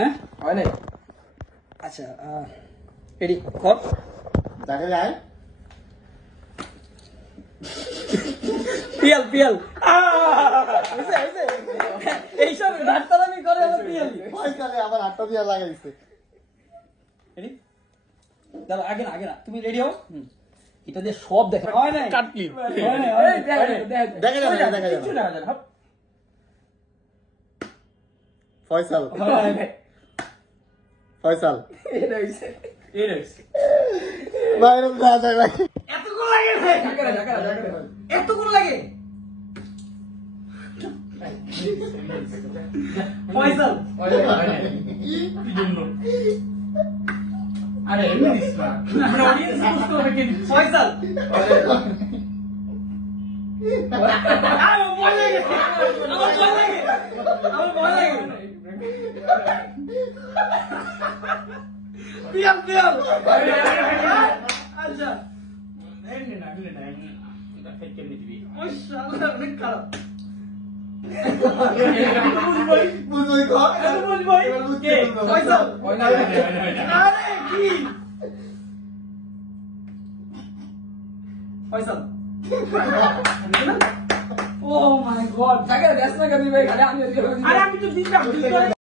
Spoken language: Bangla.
হ্যাঁ হয় নাই। আচ্ছা রেডি কর। দেখা যায় পিয়াল পিয়াল এইসব ডাক্তারামি করে আমার পিয়াল পয়সালে আবার 8টা দিয়ে লাগাইছে। রেডি দাঁড়া আগে না তুমি রেডি হও। এটা দিয়ে সব দেখা হয় নাই কাট ক্লিপ হয় নাই দেখা যাবে কিছু দেখা যায় না। ফয়সাল হয় নাই ফয়সাল এটা হইছে বাইরে যা যায় ভাই। এতগুলো লাগে ভাই এতগুলো লাগে ফয়সাল কি জন্য আরে এমনি দিস না আমরা অডিয়েন্স বুঝতে হবে কি ফয়সাল আমার ভয় লাগে পিয়াল পিয়াল আচ্ছা না এটা ফেক কেমনে দিবি মাশাআল্লাহ অনেক খারাপ বুঝবই কর বুঝবই কে ফয়সাল আরে কি ফয়সাল ও মাই গড জায়গা দেশ না কবি ভাই খালি আমি আরে আমি তো দিতাম